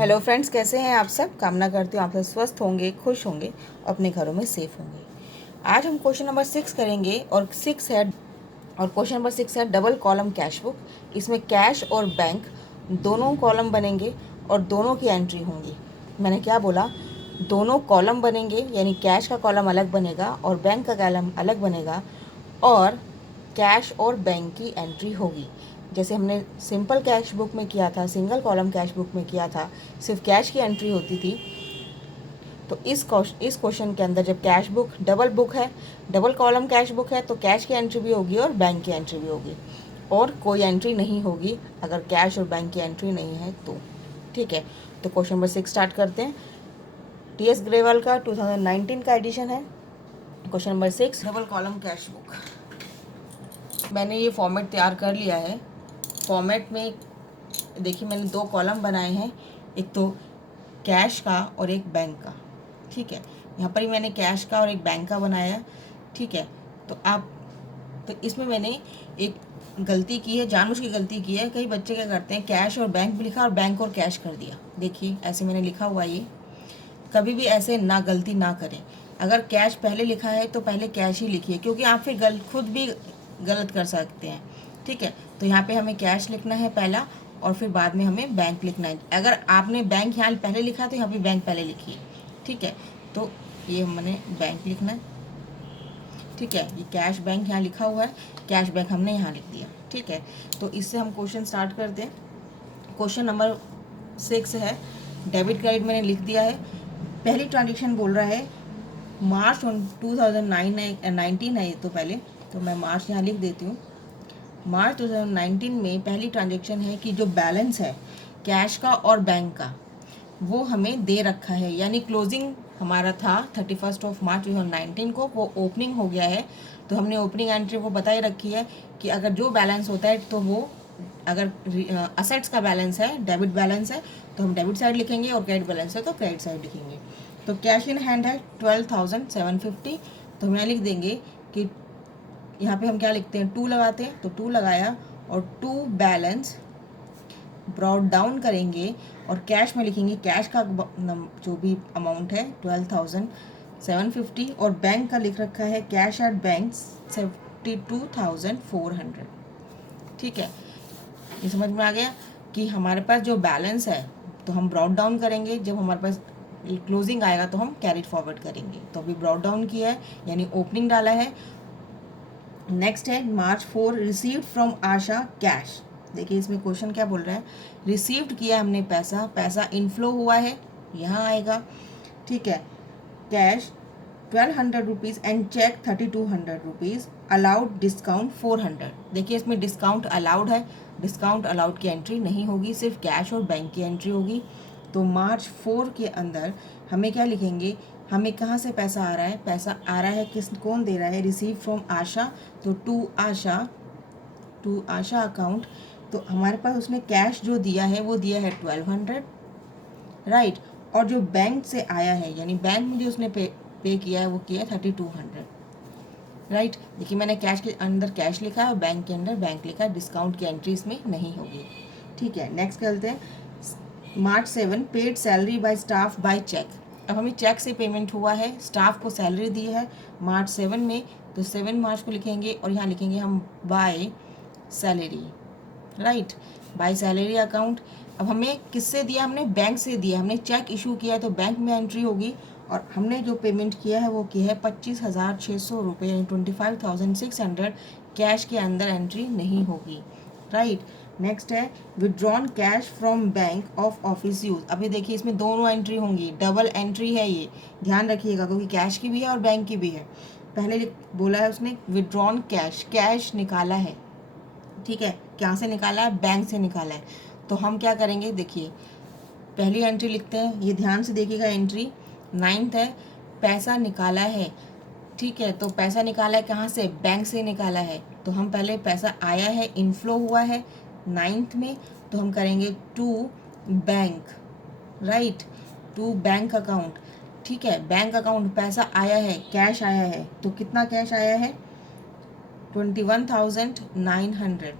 Hello friends, कैसे हैं आप सब। कामना करती हूँ आप सब स्वस्थ होंगे, खुश होंगे, अपने घरों में सेफ होंगे। आज हम क्वेश्चन नंबर 6 करेंगे और क्वेश्चन नंबर 6 है डबल कॉलम कैश बुक। इसमें कैश और बैंक दोनों कॉलम बनेंगे और दोनों की एंट्री होंगी। मैंने क्या बोला, दोनों कॉलम बनेंगे, यानी कैश का कॉलम अलग बनेगा और बैंक का कॉलम अलग बनेगा और कैश और बैंक की एंट्री होगी। जैसे हमने सिंपल कैश बुक में किया था, सिंगल कॉलम कैश बुक में किया था, सिर्फ कैश की एंट्री होती थी। तो इस क्वेश्चन के अंदर जब कैश बुक डबल बुक है, डबल कॉलम कैश बुक है, तो कैश की एंट्री भी होगी और बैंक की एंट्री भी होगी, और कोई एंट्री नहीं होगी अगर कैश और बैंक की एंट्री नहीं है तो। ठीक है, तो क्वेश्चन नंबर 6 स्टार्ट करते हैं। टीएस ग्रेवाल का 2019 का एडिशन है। Question number 6, double column cash book. मैंने ये फॉर्मेट तैयार कर लिया है। फॉर्मेट में देखिए मैंने दो कॉलम बनाए हैं, एक तो कैश का और एक बैंक का। ठीक है, यहाँ पर ही मैंने कैश का और एक बैंक का बनाया है। ठीक है, तो इसमें मैंने एक गलती की है, जानबूझ की गलती की है। कई बच्चे क्या करते हैं, कैश और बैंक भी लिखा और बैंक और कैश कर दिया। देखिए ऐसे मैंने लिखा हुआ ये, कभी भी ऐसे ना गलती ना करें। अगर कैश पहले लिखा है तो पहले कैश ही लिखिए, क्योंकि आप फिर खुद भी गलत कर सकते हैं। ठीक है, तो यहाँ पे हमें कैश लिखना है पहला और फिर बाद में हमें बैंक लिखना है। अगर आपने बैंक यहाँ पहले लिखा तो यहाँ पे बैंक पहले लिखिए। ठीक है, तो ये हमने बैंक लिखना है। ठीक है, ये कैश बैंक यहाँ लिखा हुआ है, कैश बैंक हमने यहाँ लिख दिया। ठीक है, तो इससे हम क्वेश्चन स्टार्ट करते हैं। क्वेश्चन नंबर 6 है, डेबिट क्रेडिट मैंने लिख दिया है। पहली ट्रांजेक्शन बोल रहा है मार्च 2019 है, तो पहले तो मैं मार्च यहाँ लिख देती हूँ। मार्च 2019 में पहली ट्रांजेक्शन है कि जो बैलेंस है कैश का और बैंक का वो हमें दे रखा है, यानी क्लोजिंग हमारा था 31 मार्च 2019 को, वो ओपनिंग हो गया है। तो हमने ओपनिंग एंट्री वो बता ही रखी है कि अगर जो बैलेंस होता है तो वो, अगर असेट्स का बैलेंस है, डेबिट बैलेंस है, तो हम डेबिट साइड लिखेंगे और क्रेडिट बैलेंस है तो क्रेडिट साइड लिखेंगे। तो कैश इन हैंड है 12,750, तो हम यहाँ लिख देंगे कि यहाँ पे हम क्या लिखते हैं, 2 लगाते हैं, तो 2 लगाया और 2 बैलेंस ब्रॉड डाउन करेंगे और कैश में लिखेंगे कैश का जो भी अमाउंट है 12,750, और बैंक का लिख रखा है कैश एट बैंक 72,400। ठीक है, ये समझ में आ गया कि हमारे पास जो बैलेंस है तो हम ब्रॉड डाउन करेंगे, जब हमारे पास क्लोजिंग आएगा तो हम कैरिड फॉरवर्ड करेंगे। तो अभी ब्रॉड डाउन किया है यानी ओपनिंग डाला है। नेक्स्ट है मार्च 4, रिसीव्ड फ्रॉम आशा कैश। देखिए इसमें क्वेश्चन क्या बोल रहा है, रिसीव्ड किया हमने पैसा, पैसा इनफ्लो हुआ है, यहाँ आएगा। ठीक है, cash 1200 rupees and cheque 3200 rupees, allowed discount 400। देखिए इसमें डिस्काउंट अलाउड है, डिस्काउंट अलाउड की एंट्री नहीं होगी, सिर्फ कैश और बैंक की एंट्री होगी। तो मार्च 4 के अंदर हमें क्या लिखेंगे, हमें कहाँ से पैसा आ रहा है, पैसा आ रहा है कौन दे रहा है, रिसीव फ्रॉम आशा, तो टू आशा अकाउंट। तो हमारे पास उसने कैश जो दिया है वो दिया है 1200, राइट, और जो बैंक से आया है यानी बैंक में जो उसने पे किया है वो किया है 3200, राइट। देखिए मैंने कैश के अंदर कैश लिखा है और बैंक के अंदर बैंक लिखा है, डिस्काउंट की एंट्री इसमें नहीं होगी। ठीक है, नेक्स्ट करते हैं March 7, paid salary by staff by cheque. अब हमें चेक से पेमेंट हुआ है, स्टाफ को सैलरी दी है मार्च 7 में, तो 7 मार्च को लिखेंगे और यहाँ लिखेंगे हम by salary, right, by salary account. अब हमें किससे दिया, हमने बैंक से दिया, हमने चेक इशू किया है तो बैंक में एंट्री होगी, और हमने जो पेमेंट किया है वो किया है 25,600 रुपये यानी 25,600, कैश के अंदर एंट्री नहीं होगी, राइट। नेक्स्ट है withdrawn cash from bank of office use. अभी देखिए इसमें दोनों एंट्री होंगी, डबल एंट्री है, ये ध्यान रखिएगा क्योंकि कैश की भी है और बैंक की भी है। पहले बोला है उसने विड्रॉन कैश, कैश निकाला है, ठीक है, कहाँ से निकाला है, बैंक से निकाला है। तो हम क्या करेंगे, देखिए पहली एंट्री लिखते हैं, ये ध्यान से देखिएगा, एंट्री 9th है, पैसा निकाला है। ठीक है, तो पैसा निकाला है कहाँ से, बैंक से निकाला है, तो हम पहले पैसा आया है, इनफ्लो हुआ है 9th में, तो हम करेंगे to bank, right, to bank account. ठीक है, बैंक अकाउंट पैसा आया है, कैश आया है, तो कितना कैश आया है 21,900,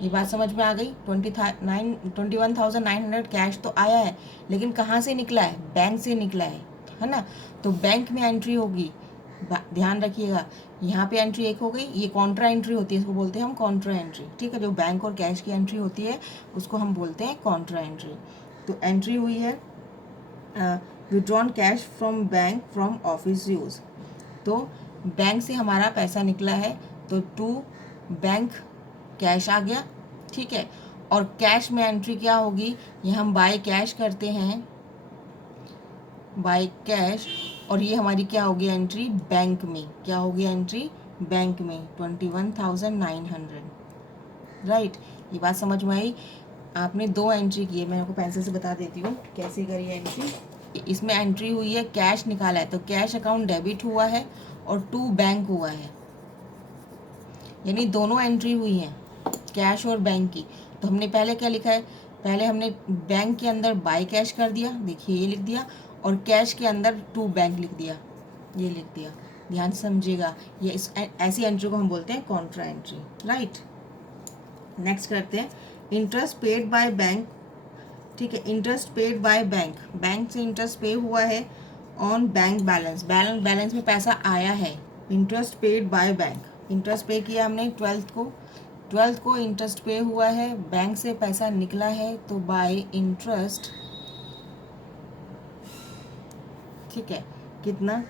ये बात समझ में आ गई। 21,900 कैश तो आया है, लेकिन कहाँ से निकला है? बैंक से निकला है ना। तो बैंक में एंट्री होगी, ध्यान रखिएगा। यहाँ पे एंट्री एक हो गई, ये कॉन्ट्रा एंट्री होती है, इसको बोलते हैं हम कॉन्ट्रा एंट्री, ठीक है। जो बैंक और कैश की एंट्री होती है उसको हम बोलते हैं कॉन्ट्रा एंट्री। तो एंट्री हुई है withdrawn cash from bank from office use. तो बैंक से हमारा पैसा निकला है, तो टू बैंक कैश आ गया, ठीक है। और कैश में एंट्री क्या होगी? ये हम बाय कैश करते हैं, बाय कैश, और ये हमारी क्या होगी एंट्री? बैंक में। क्या होगी एंट्री? बैंक में 21,900, राइट। ये बात समझ में आई। आपने दो एंट्री की है, मैं आपको पेंसिल से बता देती हूँ कैसे करी है एंट्री। इसमें एंट्री हुई है कैश निकाला है, तो कैश अकाउंट डेबिट हुआ है और टू बैंक हुआ है, यानी दोनों एंट्री हुई हैं, कैश और बैंक की। तो हमने पहले क्या लिखा है? पहले हमने बैंक के अंदर बाय कैश कर दिया, देखिए ये लिख दिया, और कैश के अंदर टू बैंक लिख दिया, ये लिख दिया। ध्यान से समझिएगा, ये ऐसी एंट्री को हम बोलते हैं कॉन्ट्रा एंट्री, राइट। नेक्स्ट करते हैं इंटरेस्ट पेड बाय बैंक, ठीक है। Interest paid by bank, bank से इंटरेस्ट पे हुआ है ऑन बैंक बैलेंस, बैलेंस में पैसा आया है। Interest paid by bank, interest पे किया हमने 12th को इंटरेस्ट पे हुआ है, बैंक से पैसा निकला है, तो बाय इंटरेस्ट, ठीक है। कितना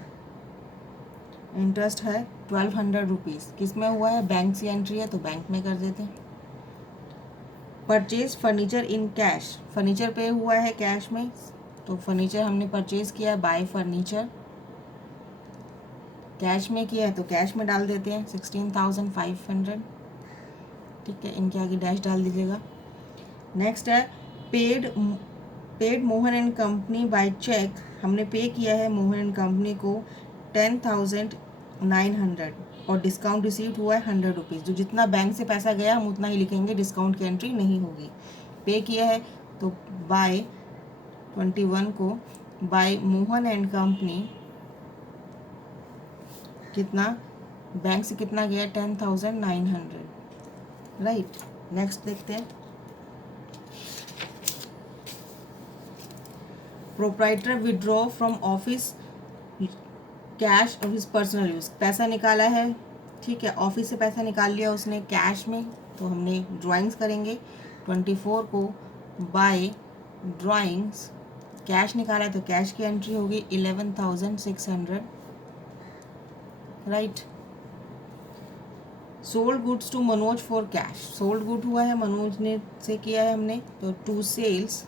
इंटरेस्ट है? 1200 रुपीज़। किस में हुआ है? बैंक से एंट्री है, तो बैंक में कर देते हैं। Purchase furniture in cash, furniture पे हुआ है कैश में, तो फर्नीचर हमने परचेज किया है, बाय फर्नीचर। कैश में किया है तो कैश में डाल देते हैं 16,500, ठीक है। इनके आगे डैश डाल दीजिएगा। नेक्स्ट है paid Mohan and company by cheque, हमने पे किया है मोहन एंड कंपनी को 10,900 और डिस्काउंट रिसीव हुआ है 100 रुपीज़। जो जितना बैंक से पैसा गया हम उतना ही लिखेंगे, डिस्काउंट की एंट्री नहीं होगी। पे किया है तो बाय 21 को बाय मोहन एंड कंपनी, कितना बैंक से कितना गया? 10,900, राइट। नेक्स्ट देखते हैं proprietor withdraw from office cash of his personal use, पैसा निकाला है, ठीक है। ऑफिस से पैसा निकाल लिया उसने कैश में, तो हमने ड्राइंग्स करेंगे। 24 को बाय ड्राइंग्स, कैश निकाला है तो कैश की एंट्री होगी 11,600, right. Sold goods to Manoj for cash, sold good हुआ है मनोज ने से किया है हमने, तो टू सेल्स,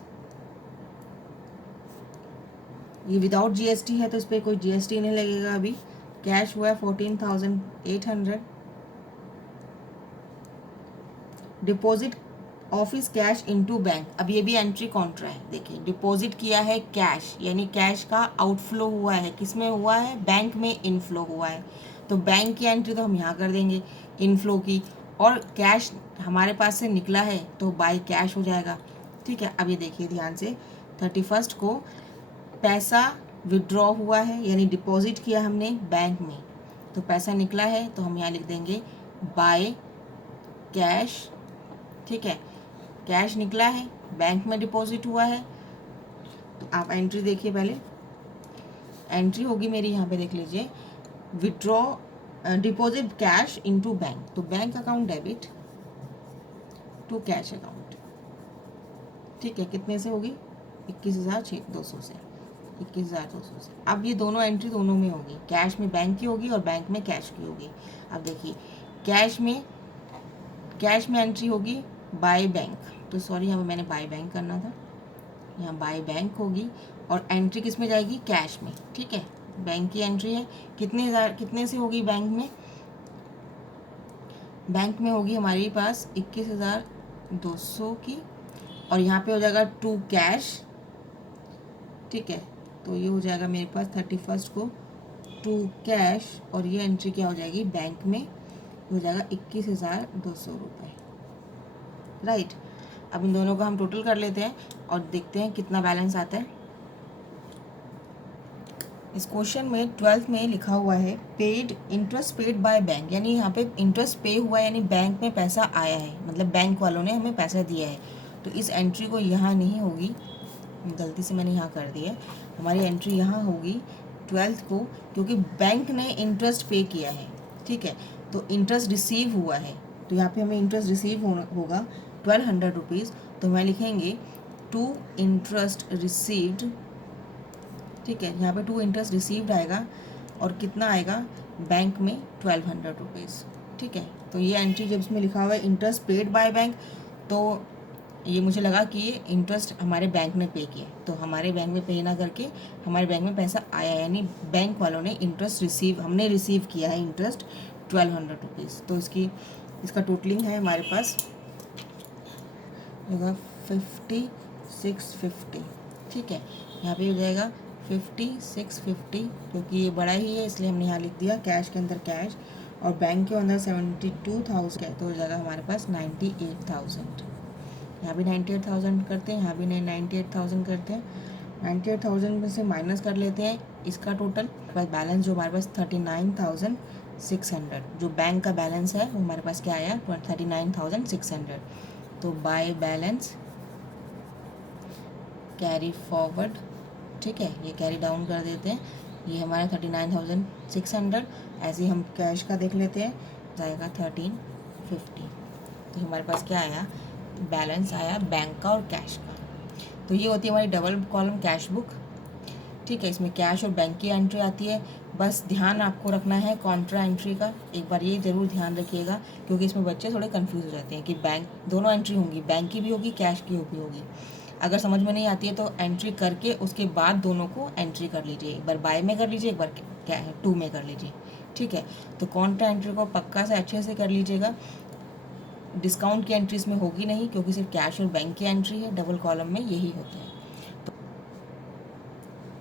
ये विदाउट जीएसटी है तो इस पर कोई जीएसटी नहीं लगेगा अभी। कैश हुआ है 14,800। Deposit office cash into bank, अब ये भी एंट्री कॉन्ट्रा है। देखिए डिपॉजिट किया है कैश, यानी कैश का आउटफ्लो हुआ है, किसमें हुआ है? बैंक में इनफ्लो हुआ है, तो बैंक की एंट्री तो हम यहाँ कर देंगे इनफ्लो की, और कैश हमारे पास से निकला है तो बाय कैश हो जाएगा, ठीक है। अब ये देखिए ध्यान से, 31 को पैसा विड्रॉ हुआ है, यानी डिपॉजिट किया हमने बैंक में, तो पैसा निकला है तो हम यहाँ लिख देंगे बाय कैश, ठीक है। कैश निकला है, बैंक में डिपॉजिट हुआ है, तो आप एंट्री देखिए पहले। एंट्री होगी मेरी यहाँ पे, देख लीजिए, withdraw deposit cash into bank, तो bank account debit to cash account, ठीक है। कितने से होगी? 21,200 से, 21,200 से। अब ये दोनों एंट्री दोनों में होगी, कैश में बैंक की होगी और बैंक में कैश की होगी। अब देखिए कैश में एंट्री होगी बाय बैंक, तो सॉरी यहाँ पे मैंने बाय बैंक करना था, यहाँ बाय बैंक होगी, और एंट्री किस में जाएगी? कैश में, ठीक है। बैंक की एंट्री है, कितने से होगी बैंक में? बैंक में होगी हमारे पास 21,200 की, और यहाँ पे हो जाएगा टू कैश, ठीक है। तो ये हो जाएगा मेरे पास 31 को टू कैश, और ये एंट्री क्या हो जाएगी? बैंक में हो जाएगा 21,200 रुपये, राइट। अब इन दोनों का हम टोटल कर लेते हैं और देखते हैं कितना बैलेंस आता है। इस क्वेश्चन में 12th में लिखा हुआ है paid interest paid by bank, यानी यहाँ पे इंटरेस्ट पे हुआ है, यानी बैंक में पैसा आया है, मतलब बैंक वालों ने हमें पैसा दिया है। तो इस एंट्री को यहाँ नहीं होगी, गलती से मैंने यहाँ कर दिया, हमारी एंट्री यहाँ होगी 12th को, क्योंकि बैंक ने इंटरेस्ट पे किया है। ठीक है, तो इंटरेस्ट रिसीव हुआ है, तो यहाँ पे हमें इंटरेस्ट रिसीव होगा 1200 रुपीज़, तो मैं लिखेंगे टू इंटरेस्ट रिसीव्ड। ठीक है, यहाँ पे टू इंटरेस्ट रिसीव्ड आएगा और कितना आएगा बैंक में 1200 रुपीज़। ठीक है, तो ये एंट्री जब इसमें लिखा हुआ है इंटरेस्ट पेड बाय बैंक, तो ये मुझे लगा कि ये इंटरेस्ट हमारे बैंक ने पे किया, तो हमारे बैंक में पे ना करके हमारे बैंक में पैसा आया, यानी बैंक वालों ने इंटरेस्ट रिसीव, हमने रिसीव किया है इंटरेस्ट 1200 रुपीज़। तो इसका टोटलिंग है हमारे पास होगा 5650। ठीक है, यहाँ पे हो जाएगा 5650, क्योंकि ये बड़ा ही है इसलिए हमने यहाँ लिख दिया कैश के अंदर कैश, और बैंक के अंदर 72,000 है, तो हो जाएगा हमारे पास 98,000। यहाँ भी 98,000 करते हैं, यहाँ भी 98,000 करते हैं। 98,000 में से माइनस कर लेते हैं इसका टोटल, बस बैलेंस जो हमारे पास 39,600, जो बैंक का बैलेंस है वो हमारे पास क्या आया 39,600। तो बाय बैलेंस कैरी फॉरवर्ड। ठीक है, ये कैरी डाउन कर देते हैं, ये हमारा 39,600। ऐसे ही हम कैश का देख लेते हैं, जाएगा 1350। तो हमारे पास क्या आया, बैलेंस आया बैंक का और कैश का। तो ये होती है हमारी डबल कॉलम कैश बुक। ठीक है, इसमें कैश और बैंक की एंट्री आती है। बस ध्यान आपको रखना है कॉन्ट्रा एंट्री का, एक बार ये ज़रूर ध्यान रखिएगा, क्योंकि इसमें बच्चे थोड़े कंफ्यूज हो जाते हैं कि बैंक दोनों एंट्री होंगी, बैंक की भी होगी कैश की भी होगी। अगर समझ में नहीं आती है तो एंट्री करके उसके बाद दोनों को एंट्री कर लीजिए, एक बार बाय में कर लीजिए, एक बार क्या है टू में कर लीजिए। ठीक है, तो कॉन्ट्रा एंट्री को पक्का से अच्छे से कर लीजिएगा। डिस्काउंट की एंट्रीज में होगी नहीं, क्योंकि सिर्फ कैश और बैंक की एंट्री है, डबल कॉलम में यही होते हैं।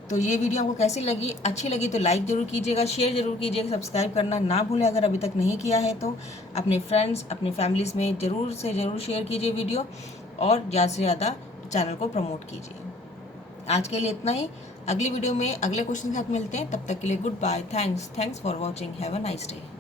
तो ये वीडियो आपको कैसी लगी, अच्छी लगी तो लाइक ज़रूर कीजिएगा, शेयर ज़रूर कीजिएगा, सब्सक्राइब करना ना भूलें अगर अभी तक नहीं किया है तो। अपने फ्रेंड्स अपने फैमिलीज़ में ज़रूर से ज़रूर शेयर कीजिए वीडियो, और ज़्यादा से ज़्यादा चैनल को प्रमोट कीजिए। आज के लिए इतना ही, अगली वीडियो में अगले क्वेश्चन के साथ मिलते हैं, तब तक के लिए good bye, thanks for watching, have a nice day.